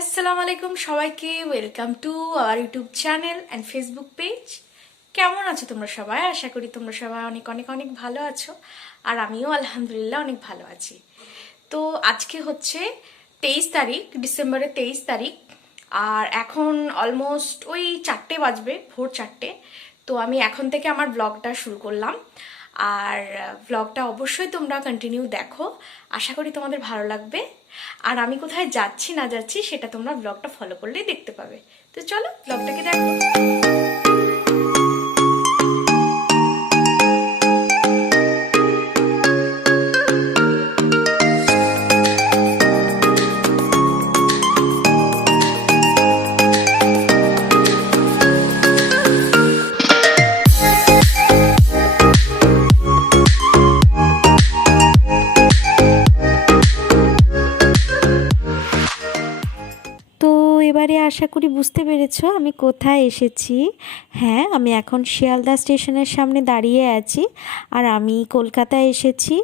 আসসালামু আলাইকুম সবাইকে, welcome to our YouTube channel and Facebook page. কেমন আছো তোমরা সবাই? আশা করি তোমরা সবাই অনেক অনেক অনেক ভালো আছো, আর আমিও আলহামদুলিল্লাহ অনেক ভালো আছি। তো আজকে হচ্ছে 23 তারিখ, ডিসেম্বরের 23 তারিখ, আর এখন অলমোস্ট ওই 4টে বাজবে, ভোর 4টে। তো আমি এখন থেকে আমার ব্লগটা শুরু করলাম, আর ব্লগটা অবশ্যই তোমরা কন্টিনিউ দেখো, আশা করি তোমাদের ভালো লাগবে। আর আমি কোথায় যাচ্ছি না যাচ্ছি সেটা তোমরা ব্লগটা ফলো করলেই দেখতে পাবে। তো চলো ব্লগটাকে দেখো। এবারে আশা করি বুঝতে পেরেছো আমি কোথায় এসেছি। হ্যাঁ, আমি এখন শিয়ালদা স্টেশনের সামনে দাঁড়িয়ে আছি, আর আমি কলকাতায় এসেছি।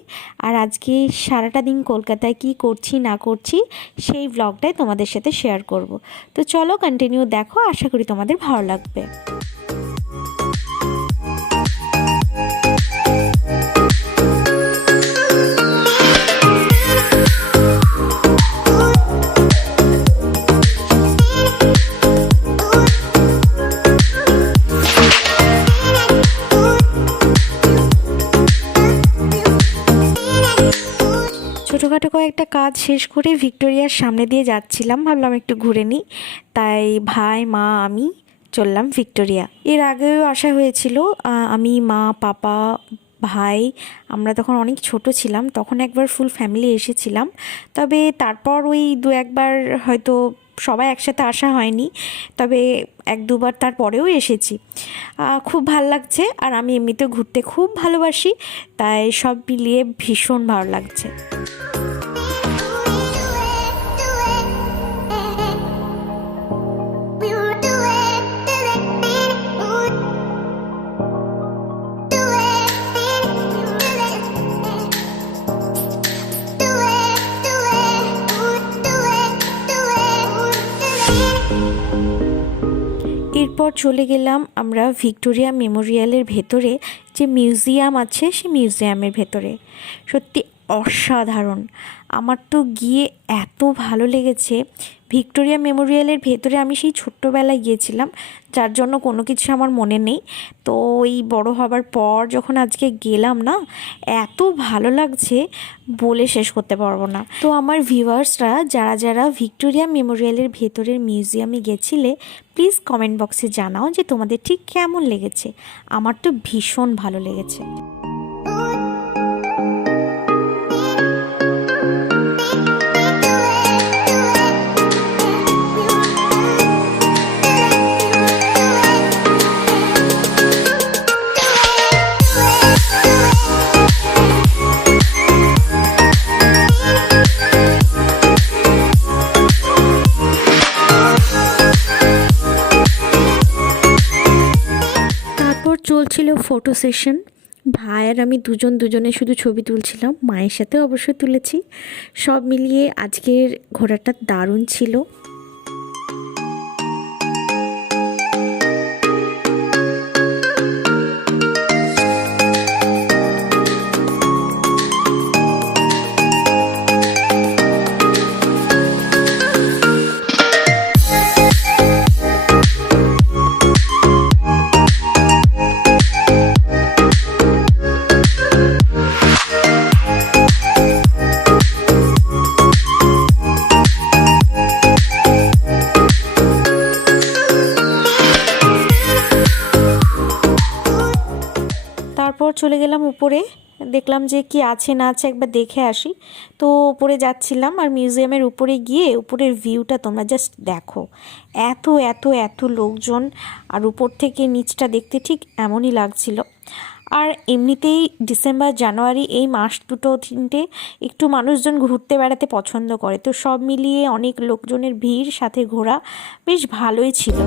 আর আজকে সারাটা দিন কলকাতায় কি করছি না করছি সেই ব্লগটাই তোমাদের সাথে শেয়ার করব। তো চলো কন্টিনিউ দেখো, আশা করি তোমাদের ভালো লাগবে। ছোটোখাটো কয়েকটা কাজ শেষ করে ভিক্টোরিয়ার সামনে দিয়ে যাচ্ছিলাম, ভাবলাম একটু ঘুরে নিই। তাই ভাই, মা, আমি চললাম ভিক্টোরিয়া। এর আগেও আসা হয়েছিল, আমি, মা, পাপা, ভাই, আমরা তখন অনেক ছোট ছিলাম, তখন একবার ফুল ফ্যামিলি এসেছিলাম। তবে তারপর ওই দু একবার হয়তো সবাই একসাথে আসা হয়নি, তবে এক দুবার তারপরেও এসেছি। খুব ভাল লাগছে, আর আমি এমনিতেও ঘুরতে খুব ভালোবাসি, তাই সব মিলিয়ে ভীষণ ভালো লাগছে। এরপর চলে গেলাম আমরা ভিক্টোরিয়া মেমোরিয়ালের ভেতরে, যে মিউজিয়াম আছে সেই মিউজিয়ামের ভেতরে। সত্যি অসাধারণ, আমার তো গিয়ে এত ভালো লেগেছে। ভিক্টোরিয়া মেমোরিয়ালের ভেতরে আমি সেই ছোট্টবেলায় গিয়েছিলাম, যার জন্য কোনো কিছু আমার মনে নেই। তো এই বড় হবার পর যখন আজকে গেলাম না, এত ভালো লাগছে বলে শেষ করতে পারবো না। তো আমার ভিউয়ার্সরা যারা যারা ভিক্টোরিয়া মেমোরিয়ালের ভেতরের মিউজিয়ামে গেছিলে, প্লিজ কমেন্ট বক্সে জানাও যে তোমাদের ঠিক কেমন লেগেছে। আমার তো ভীষণ ভালো লেগেছে। চলছিল ফটো সেশন, ভাই আর আমি দুজনে শুধু ছবি তুলছিলাম, মায়ের সাথে অবশ্যই তুলেছি। সব মিলিয়ে আজকের ঘোরাটা দারুণ ছিল। তারপর চলে গেলাম উপরে, দেখলাম যে কি আছে না আছে একবার দেখে আসি। তো উপরে যাচ্ছিলাম, আর মিউজিয়ামের উপরে গিয়ে উপরের ভিউটা তোমরা জাস্ট দেখো, এত এত এত লোকজন, আর উপর থেকে নিচটা দেখতে ঠিক এমনই লাগছিল। আর এমনিতেই ডিসেম্বর জানুয়ারি এই মাস দুটো তিনটে একটু মানুষজন ঘুরতে বেড়াতে পছন্দ করে, তো সব মিলিয়ে অনেক লোকজনের ভিড়, সাথে ঘোরা বেশ ভালোই ছিল।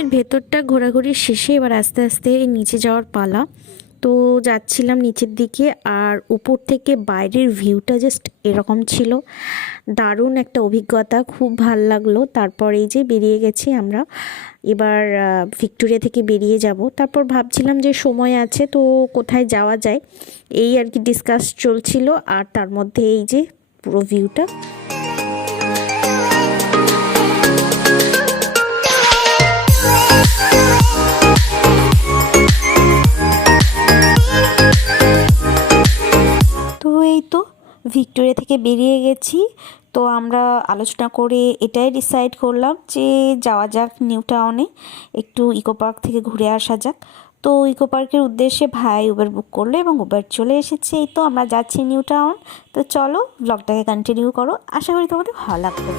মিউজিয়ামের ভেতরটা ঘোরাঘুরি শেষে এবার আস্তে আস্তে নিচে যাওয়ার পালা। তো যাচ্ছিলাম নিচের দিকে, আর উপর থেকে বাইরের ভিউটা জাস্ট এরকম ছিল, দারুণ একটা অভিজ্ঞতা, খুব ভাল লাগলো। তারপর এই যে বেরিয়ে গেছি আমরা, এবার ভিক্টোরিয়া থেকে বেরিয়ে যাব। তারপর ভাবছিলাম যে সময় আছে তো কোথায় যাওয়া যায়, এই আর কি ডিসকাস চলছিল। আর তার মধ্যে এই যে পুরো ভিউটা। তো এই তো ভিক্টোরিয়া থেকে বেরিয়ে গেছি। তো আমরা আলোচনা করে এটাই ডিসাইড করলাম যে যাওয়া যাক নিউ টাউনে, একটু ইকো পার্ক থেকে ঘুরে আসা যাক। তো ইকো পার্কের উদ্দেশ্যে ভাই উবের বুক করলো এবং উবের চলে এসেছে। এই তো আমরা যাচ্ছি নিউ টাউন। তো চলো ব্লগটাকে কন্টিনিউ করো, আশা করি তোমাদের ভালো লাগবে।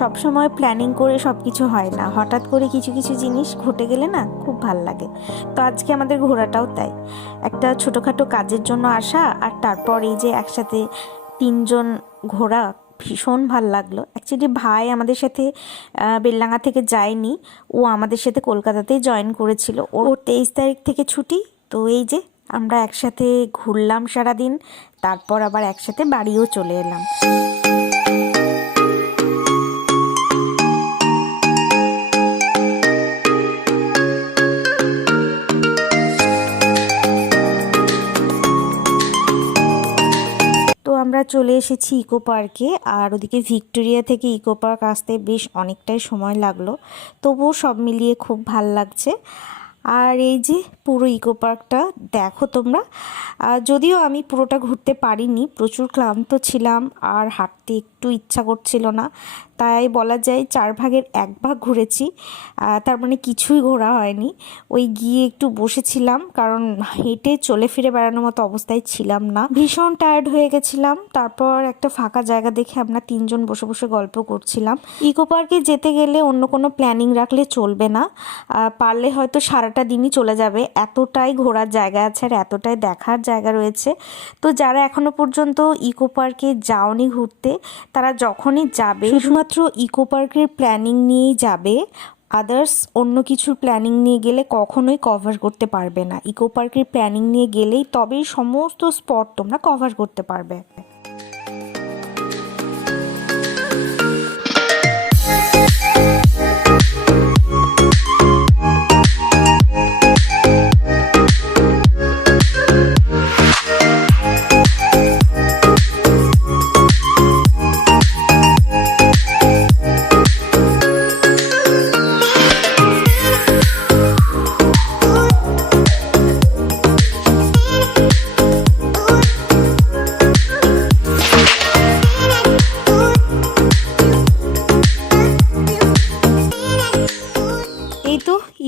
সবসময় প্ল্যানিং করে সব কিছু হয় না, হঠাৎ করে কিছু কিছু জিনিস ঘটে গেলে না খুব ভাল লাগে। তো আজকে আমাদের ঘোরাটাও তাই, একটা ছোটোখাটো কাজের জন্য আসা, আর তারপর এই যে একসাথে 3 জন ঘোরা, ভীষণ ভাল লাগলো। অ্যাকচুয়ালি ভাই আমাদের সাথে বেলডাঙ্গা থেকে যায়নি, ও আমাদের সাথে কলকাতাতেই জয়েন করেছিল। ওর 23 তারিখ থেকে ছুটি। তো এই যে আমরা একসাথে ঘুরলাম সারাদিন, তারপর আবার একসাথে বাড়িও চলে এলাম। আমরা চলে এসেছি ইকো পার্কে, আর ওদিকে ভিক্টোরিয়া থেকে ইকো পার্ক আসতে বেশ অনেকটাই সময় লাগলো, তবুও সব মিলিয়ে খুব ভাল লাগছে। আর এই যে পুরো ইকো পার্কটা দেখো তোমরা। যদিও আমি পুরোটা ঘুরতে পারিনি, প্রচুর ক্লান্ত ছিলাম আর হাঁটতে একটু ইচ্ছা করছিল না, তাই বলা যায় 4 ভাগের 1 ভাগ ঘুরেছি। তার মানে কিছুই ঘোরা হয়নি, ওই গিয়ে একটু বসেছিলাম, কারণ হেঁটে চলে ফিরে বেড়ানোর মতো অবস্থায় ছিলাম না, ভীষণ টায়ার্ড হয়ে গেছিলাম। তারপর একটা ফাঁকা জায়গা দেখে আমরা 3 জন বসে বসে গল্প করছিলাম। ইকো পার্কে যেতে গেলে অন্য কোনো প্ল্যানিং রাখলে চলবে না, পারলে হয়তো সারাটা দিনই চলে যাবে, এতটাই ঘোরার জায়গা আছে আর এতটাই দেখার জায়গা রয়েছে। তো যারা এখনো পর্যন্ত ইকো পার্কে যাওনি ঘুরতে, তারা যখনই যাবে শুধুমাত্র ইকো পার্কের প্ল্যানিং নিয়েই যাবে, আদার্স অন্য কিছুর প্ল্যানিং নিয়ে গেলে কখনোই কভার করতে পারবে না। ইকো পার্কের প্ল্যানিং নিয়ে গেলেই তবেই সমস্ত স্পট তোমরা কভার করতে পারবে।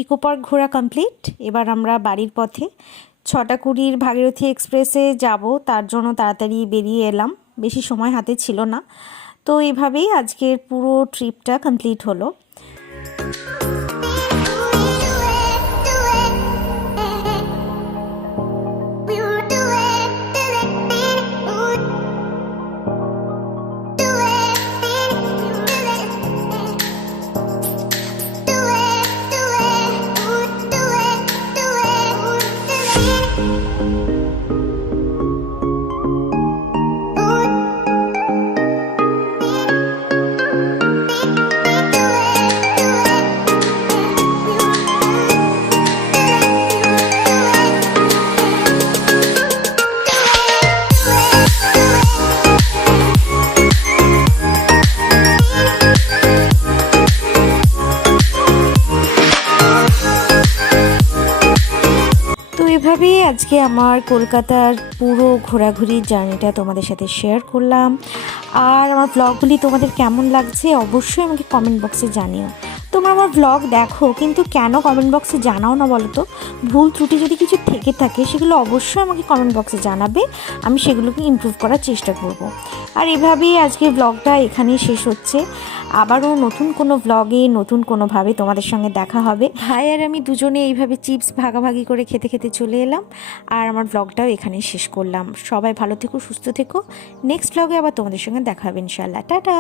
ইকো পার্ক ঘোরা কমপ্লিট। এবার আমরা বাড়ির পথে 6:20 ভাগীরথী এক্সপ্রেসে যাব, তার জন্য তাড়াতাড়ি বেরিয়ে এলাম, বেশি সময় হাতে ছিল না। তো এভাবেই আজকের পুরো ট্রিপটা কমপ্লিট হলো। আজকে আমার কলকাতার পুরো ঘোরাঘুরির জার্নিটা তোমাদের সাথে শেয়ার করলাম। আর আমার ব্লগগুলি তোমাদের কেমন লাগছে অবশ্যই আমাকে কমেন্ট বক্সে জানিও। তোমরা আমার ব্লগ দেখো কিন্তু কেন কমেন্ট বক্সে জানাও না বলো তো? ভুল ত্রুটি যদি কিছু থেকে থাকে সেগুলো অবশ্যই আমাকে কমেন্ট বক্সে জানাবে, আমি সেগুলোকে ইমপ্রুভ করার চেষ্টা করব। আর এভাবেই আজকের ব্লগটা এখানেই শেষ হচ্ছে। আবারও নতুন কোনো ব্লগে নতুন কোনোভাবে তোমাদের সঙ্গে দেখা হবে। ভাই আর আমি দুজনে এইভাবে চিপস ভাগাভাগি করে খেতে খেতে চলে এলাম। আর আমার ব্লগটাও এখানেই শেষ করলাম। সবাই ভালো থেকো, সুস্থ থেকো। নেক্সট ব্লগে আবার তোমাদের সঙ্গে দেখা হবে ইনশাআল্লাহ। টাটা।